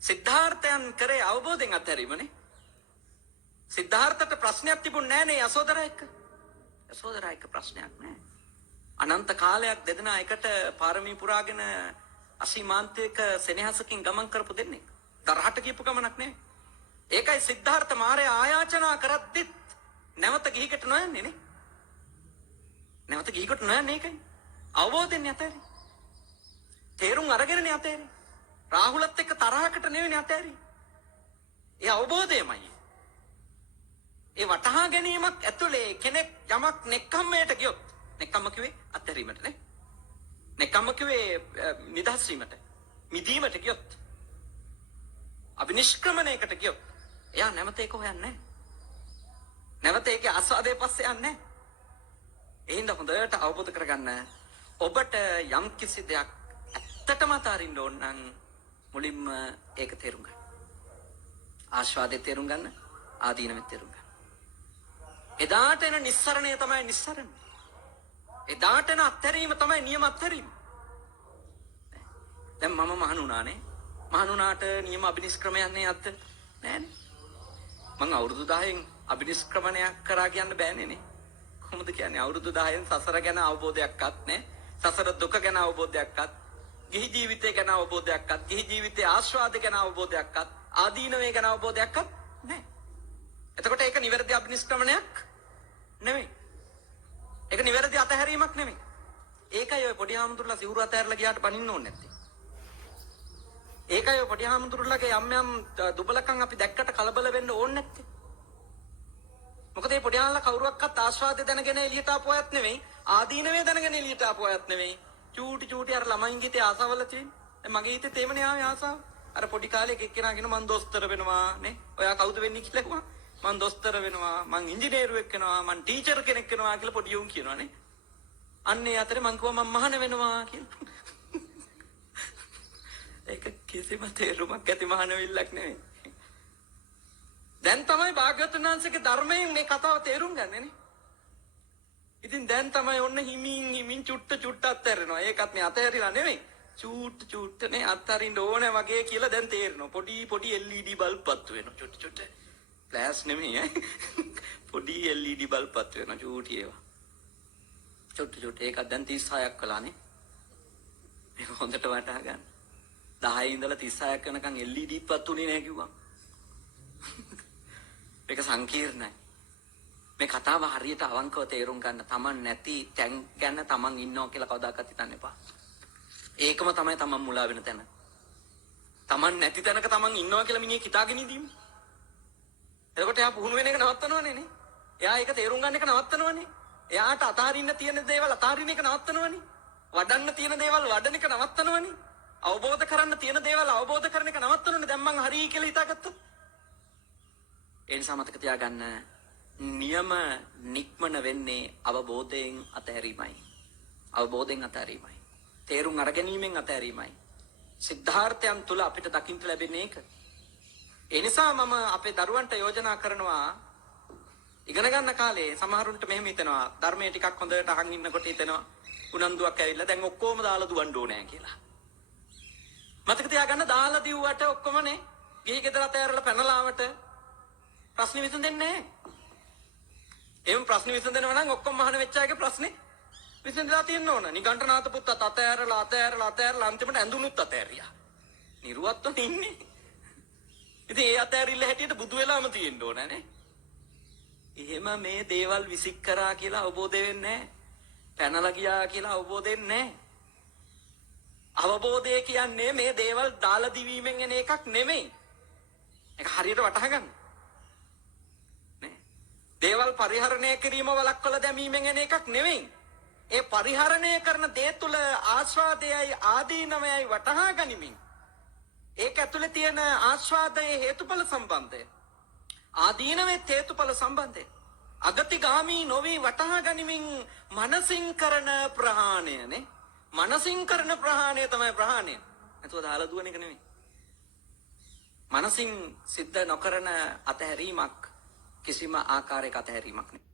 සිද්ධාර්ථයන් කරේ අවබෝධයෙන් අත්හැරීමනේ. සිද්ධාර්ථට ප්‍රශ්නයක් තිබුණේ නැහැ නේ යසෝදරා එක්ක. යසෝදරා එක්ක ප්‍රශ්නයක් නැහැ. අනන්ත කාලයක් දෙදෙනා එකට පාරමී පුරාගෙන අසීමාන්තයක සෙනෙහසකින් ගමන් කරපු දෙන්නේ. තරහට කියපු ගමනක් නෙවෙයි. ඒකයි සිද්ධාර්ථ මාරයා ආයාචනා කරද්දිත් නැවත ගිහිකට නොයන්නේ නේ. නැවත ගිහිකට නොයන්නේ ඒකයි. අවබෝධයෙන් යතේරි. තේරුම් අරගෙන යතේරි. රාහුලත් එක්ක තරහකට නෙවෙයි යතේරි. ඒ අවබෝධයමයි. ඒ වටහා ගැනීමක් ඇතුලේ කෙනෙක් යමක් නෙක්ඛම්මයට ගියොත් නෙක්ඛම්ම කිව්වේ අත්හැරීමට නේ. නෙක්ඛම්ම කිව්වේ නිදහස් වීමට. මිදීමට ගියොත් අබිනිෂ්ක්‍රමණයකට ගියොත් එයා නැවත ඒක හොයන්නේ නැහැ. නැවත ඒකේ ආස්වාදයේ පස්සේ යන්නේ නැහැ. එහෙනම් හොඳට අවබෝධ කරගන්න ඔබට යම් කිසි දෙයක් ඇත්තටම අතාරින්න ඕන නම් මුලින්ම ඒක තේරුම් ගන්න. ආස්වාදයේ තේරුම් ගන්න, ආදීනවෙත් තේරුම් ගන්න. එදාට එන නිස්සරණය තමයි නිස්සරණ. එදාට එන අත්හැරීම තමයි නියම අත්හැරීම. දැන් මම මහණුණානේ. මහණුණාට නියම අබිනිෂ්ක්‍රමයක් නැද්ද? නෑනේ. මං අවුරුදු 10න් අබිනිෂ්ක්‍රමණයක් කරා කියන්න බෑනේ නේ. කොහොමද කියන්නේ? අවුරුදු 10න් සසර ගැන අවබෝධයක්වත් නැහැ. සසර දුක ගැන අවබෝධයක්වත්, ගිහි ජීවිතය ගැන අවබෝධයක්වත්, ගිහි ජීවිතයේ ආස්වාද ගැන අවබෝධයක්වත්, ආදීනවේ ගැන අවබෝධයක්වත් නැහැ. එතකොට ඒක නිවැරදි අබිනිෂ්ක්‍රමණයක් නෙමෙයි. ඒක නිවැරදි අතහැරීමක් නෙමෙයි. ඒකයි ඔය පොඩි හාමුදුරුලා සිවුරු අතහැරලා ගියාට බනින්න ඕනේ නැත්තේ. ඒකයි ඔය පොඩි හාමුදුරුලාගේ යම් යම් දුබලකම් අපි දැක්කට කලබල වෙන්න ඕනේ නැත්තේ. මොකද මේ පොඩි හාමුදුරුලා කවුරුවක්වත් ආස්වාදය දැනගෙන එළියට ආපු අයත් නෙමෙයි, ආදීනවේ දැනගෙන එළියට ආපු අයත් නෙමෙයි. චූටි අර ළමයින්ගේ හිතේ ආසාවල තියෙන. දැන් මගේ හිතේ තේමනේ ආවේ ආසාව. අර පොඩි කාලේ එක්කෙනාගෙන මං දොස්තර වෙනවා නේ. ඔයා කවුද වෙන්නේ කියලා කිව්වා. මං දොස්තර වෙනවා, මං ඉංජිනේරුවෙක් වෙනවා, මං ටීචර් කෙනෙක් වෙනවා කියලා පොඩි උන් කියනවා නේ. අන්නේ අතරේ මං කිව්වා මං මහාන වෙනවා කියලා. ඒක කිසිම තේරුමක් ඇති මහානවිල්ලක් නෙමෙයි. දැන් තමයි භාග්‍යවතුන් වහන්සේගේ ධර්මයෙන් මේ කතාව තේරුම් ගන්න නේ. ඉතින් දැන් තමයි ඔන්න හිමින් චුට්ට අත්හැරෙනවා. ඒකත් මේ අතහැරිලා නෙමෙයි. චුට්ට නේ අත්හරින්න ඕනේ වගේ කියලා දැන් තේරෙනවා. පොඩි LED බල්බ් පත්තු වෙනවා. චුට්ට. ෆ්ලෑෂ් නෙමෙයි ඈ. පොඩි LED බල්බ් පත්තු වෙනවා චූටි ඒවා. චුට්ට ඒකත් දැන් 36ක් කළානේ. මේක හොඳට වටහා ගන්න. 10 ඉඳලා 36ක් වෙනකන් LED පත්තුනේ නැහැ කිව්වා. මේක සංකීර්ණයි. මේ කතාව හරියට අවංකව තේරුම් ගන්න. Taman නැති තැන් ගැන Taman ඉන්නවා කියලා කවදාකවත් හිතන්න එපා. ඒකම තමයි Taman මුලා වෙන තැන. Taman නැති තැනක Taman ඉන්නවා කියලා මිනිහෙක් හිතාගෙන ඉදීම. එතකොට එයා පුහුණු වෙන එක නවත්තනවනේ නේ. එයා ඒක තේරුම් ගන්න එක නවත්තනවනේ. එයාට අතාරින්න තියෙන දේවල් අතාරින්න එක නවත්තනවනේ. වඩන්න තියෙන දේවල් වඩන එක නවත්තනවනේ. අවබෝධ කරන්න තියෙන දේවල් අවබෝධ කරන එක නවත්තනවනේ. දැන් මං හරි කියලා හිතාගත්තොත්. ඒ නිසා මතක තියාගන්න නියම නික්මන වෙන්නේ අවබෝධයෙන් අතහැරීමයි. අවබෝධයෙන් අතහැරීමයි. තේරුම් අරගැනීමෙන් අතහැරීමයි. සිද්ධාර්ථයන් තුල අපිට දකින්න ලැබෙන්නේ ඒක. ඒ නිසා මම අපේ දරුවන්ට යෝජනා කරනවා ඉගෙන ගන්න කාලේ සමහරුන්ට මෙහෙම හිතනවා ධර්මයේ ටිකක් හොඳට අහන් ඉන්නකොට හිතෙනවා උනන්දුවක් ඇවිල්ලා දැන් ඔක්කොම දාලා දුවන්න ඕනේ කියලා. මතක තියාගන්න දාලා දිව්වට ඔක්කොමනේ ගිහි ගෙදර අතහැරලා පැනලාවට ප්‍රශ්න විසඳෙන්නේ නැහැ. එහෙනම් ප්‍රශ්න විසඳනවා නම් ඔක්කොම මහාන වෙච්ච අයගේ ප්‍රශ්නේ විසඳලා තියෙන්න ඕන. නිගණ්ඨනාත පුත්තත් අතහැරලා අන්තිමට ඇඳුනුත් අතහැරියා. නිර්වත්ව ඉන්නේ. ඉතින් ඒ අතහැරිල්ල හැටියට බුදු වෙලාම තියෙන්න ඕන නේ. එහෙම මේ දේවල් විසික් කරා කියලා අවබෝධ වෙන්නේ නැහැ. පැනලා ගියා කියලා අවබෝධ වෙන්නේ නැහැ. අවබෝධය කියන්නේ මේ දේවල් දාලා දිවීමෙන් එන එකක් නෙමෙයි. ඒක හරියට වටහා ගන්න. දේවල් පරිහරණය කිරීම වළක්වලා දැමීමෙන් එන එකක් නෙවෙයි. ඒ පරිහරණය කරන දේ තුල ආස්වාදයයි ආදීනවයයි වටහා ගනිමින් ඒක ඇතුලේ තියෙන ආස්වාදයේ හේතුඵල සම්බන්ධය ආදීනවේ හේතුඵල සම්බන්ධය අගතිගාමී නොවි වටහා ගනිමින් මනසින් කරන ප්‍රහාණය නේ. මනසින් කරන ප්‍රහාණය තමයි ප්‍රහාණය. නැතුව දාලා දුවන එක නෙවෙයි. මනසින් සිද්ධ නොකරන අතහැරීමක් කිසිම ආකාරයක අතහැරීමක් නෙවෙයි.